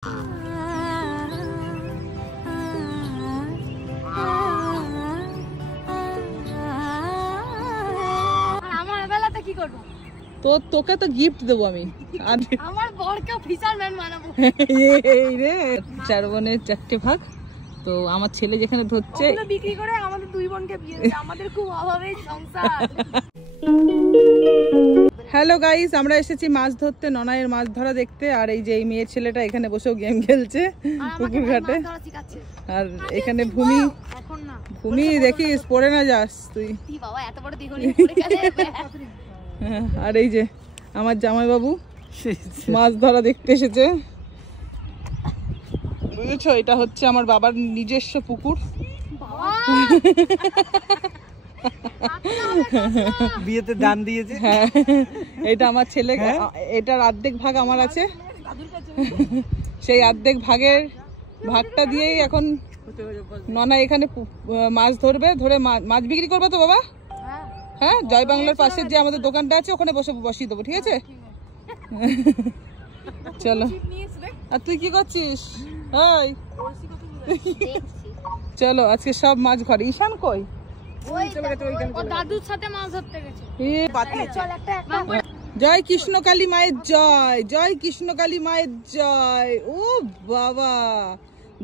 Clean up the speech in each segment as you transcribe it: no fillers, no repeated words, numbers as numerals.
তো তোকে তো গিফট দেবো আমি আর আমার বরকে ফিশারম্যান বানাবো। এই রে 4 বোনের 4টে ভাগ। তো আমার ছেলে যেখানে ধরছে ওগুলো বিক্রি করে আমাদের 2 বোনকে বিয়ে দিতে, আমাদের খুব অভাবের সংসার। হ্যালো গাইস, আমরা এসেছি মাছ ধরতে, ননায়ের মাছ ধরা দেখতে। আর এই যে এই মেয়ের ছেলেটা এখানে বসেও গেম খেলছে পুকুর ঘাটে। আর এখানে ভূমি দেখিস পড়ে না যাস তুই। আর এই যে আমার জামাইবাবু মাছ ধরা দেখতে এসেছে, বুঝেছো? এটা হচ্ছে আমার বাবার নিজস্ব পুকুর। বিয়েতে দান দিয়েছে। হ্যাঁ, এটা আমার ছেলে, এটার অর্ধেক ভাগ আমার আছে। সেই অর্ধেক ভাগটা দিয়েই এখন ননা এখানে মাছ ধরবে, ধরে মাছ বিক্রি করবে তো বাবা? হ্যাঁ, জয় বাংলার পাশের যে আমাদের দোকানটা আছে ওখানে বসিয়ে দেবো, ঠিক আছে? চলো। আর তুই কি করছিস? চলো আজকে সব মাছ ঘরে। ঈশান কই? দাদুর সাথে মাছ ধরতে গেছে। জয় কৃষ্ণকালী মায়ের জয়, জয় কৃষ্ণকালী মায়ের জয়। ও বাবা,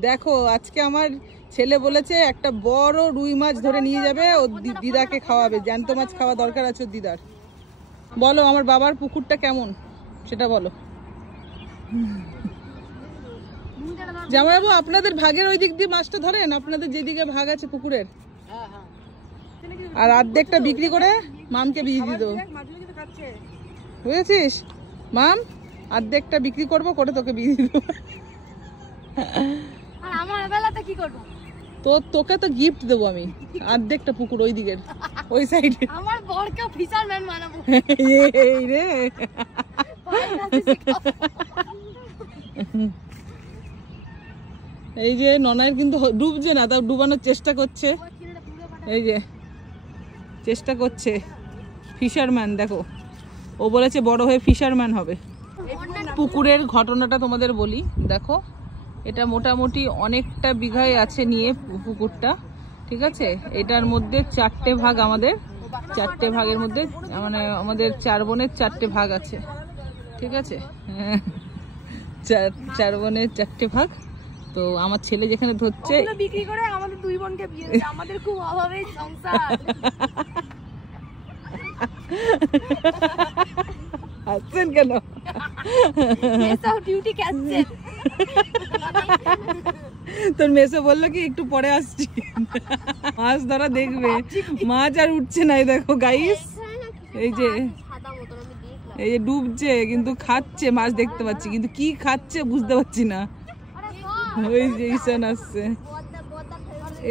দেখো আজকে আমার ছেলে বলেছে একটা বড় রুই মাছ ধরে নিয়ে যাবে, ও দিদাকে খাওয়াবে। জ্যান্ত মাছ খাওয়া দরকার আছে দিদার। বলো আমার বাবার পুকুরটা কেমন সেটা বলো। জামাইবাবু, আপনাদের ভাগের ওই দিক দিয়ে মাছটা ধরেন, আপনাদের যেদিকে ভাগ আছে পুকুরের। আর অর্ধেকটা বিক্রি করে মামকে বিয়ে দিয়ে দেবো, বুঝেছিস? মাম, অর্ধেকটা বিক্রি করবো, করে তোকে বিয়ে দিয়ে দেবো। আমার বেলাতে কি করবো? তোকে তো গিফট দেবো আমি, অর্ধেকটা পুকুর ওই দিকের ওই সাইডে। আমার বরকে ফিশারম্যান বানাবো। এই রে, এই যে ননায়ের কিন্তু ডুবছে না, তাও ডুবানোর চেষ্টা করছে। এই যে চেষ্টা করছে, ফিশারম্যান। দেখো, ও বলেছে বড় হয়ে ফিশারম্যান হবে। পুকুরের ঘটনাটা তোমাদের বলি। দেখো, এটা মোটামুটি অনেকটা বিঘায় আছে নিয়ে পুকুরটা, ঠিক আছে? এটার মধ্যে 4টে ভাগ আমাদের, 4টে ভাগের মধ্যে মানে আমাদের 4 বোনের 4টে ভাগ আছে, ঠিক আছে? 4 বোনের 4টে ভাগ। তো আমার ছেলে যেখানে ধরছে বিক্রি করে আমাদের 2 বোনকে বিয়ে দিতে, আমাদের খুব অভাবের সংসার। আসছেন কেন? Duty cancel. তোর মেসো বললো কি একটু পরে আসছি, মাছ ধরা দেখবে। মাছ আর উঠছে না, দেখো গাইস, এই যে ডুবছে কিন্তু খাচ্ছে মাছ, দেখতে পাচ্ছি কিন্তু কি খাচ্ছে বুঝতে পারছি না। ওই যে ঈশান আসছে।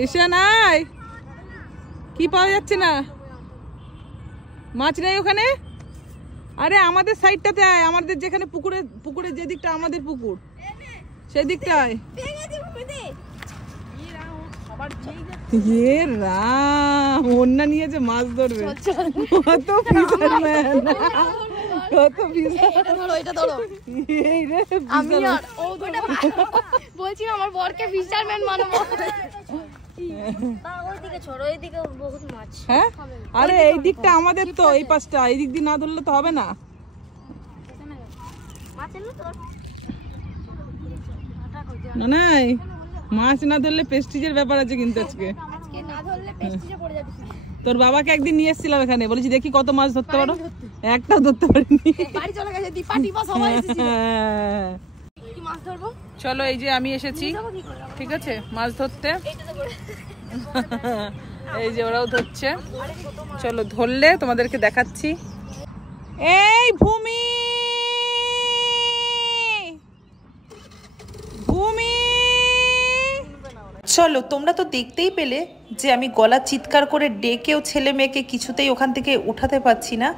ঈশান আয়, কি পাওয়া যাচ্ছে না? মাছ নেই ওখানে? আরে আমাদের সাইডটাতে আয়, আমাদের যেখানে পুকুরের যে দিকটা আমাদের পুকুর সেই দিকটায়। ওন্না নিয়েছে মাছ ধরবে। কত ফিশারম্যান, কত বলছি আমার বরকে ফিশারম্যান বানাবো। হ্যাঁ, আরে এই দিকটা আমাদের তো, এই পাশটা, এই দিক দিয়ে না ধরলে তো হবে না। না নাই, মাছ না ধরলে প্রেস্টিজের ব্যাপার আছে কিন্তু আজকে। তোর বাবাকে একদিন নিয়ে এসেছিলাম এখানে, বলেছি দেখি কত মাছ ধরতে পারো, একটাও ধরতে পারিনি। চলো, এই যে আমি এসেছি, ঠিক আছে, মাছ ধরতে। এই যে ওরাও ধরছে, চলো ধরলে তোমাদেরকে দেখাচ্ছি। এই ভূমি, চলো, তোমরা তো দেখতেই পেলে যে আমি গলা চিৎকার করে ডেকেও ছেলে মেয়েকে কিছুতেই ওখান থেকে উঠাতে পারছি না।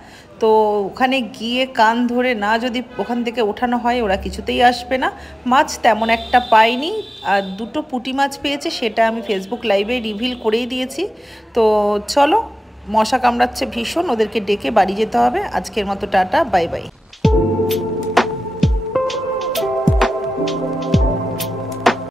তো ওখানে গিয়ে কান ধরে না যদি ওখান থেকে ওঠানো হয়, ওরা কিছুতেই আসবে না। মাছ তেমন একটা পাইনি, আর 2টো পুঁটি মাছ পেয়েছে, সেটা আমি ফেসবুক লাইভে রিভিল করেই দিয়েছি। তো চলো, মশা কামড়াচ্ছে ভীষণ, ওদেরকে ডেকে বাড়ি যেতে হবে। আজকের মতো টাটা, বাই বাই।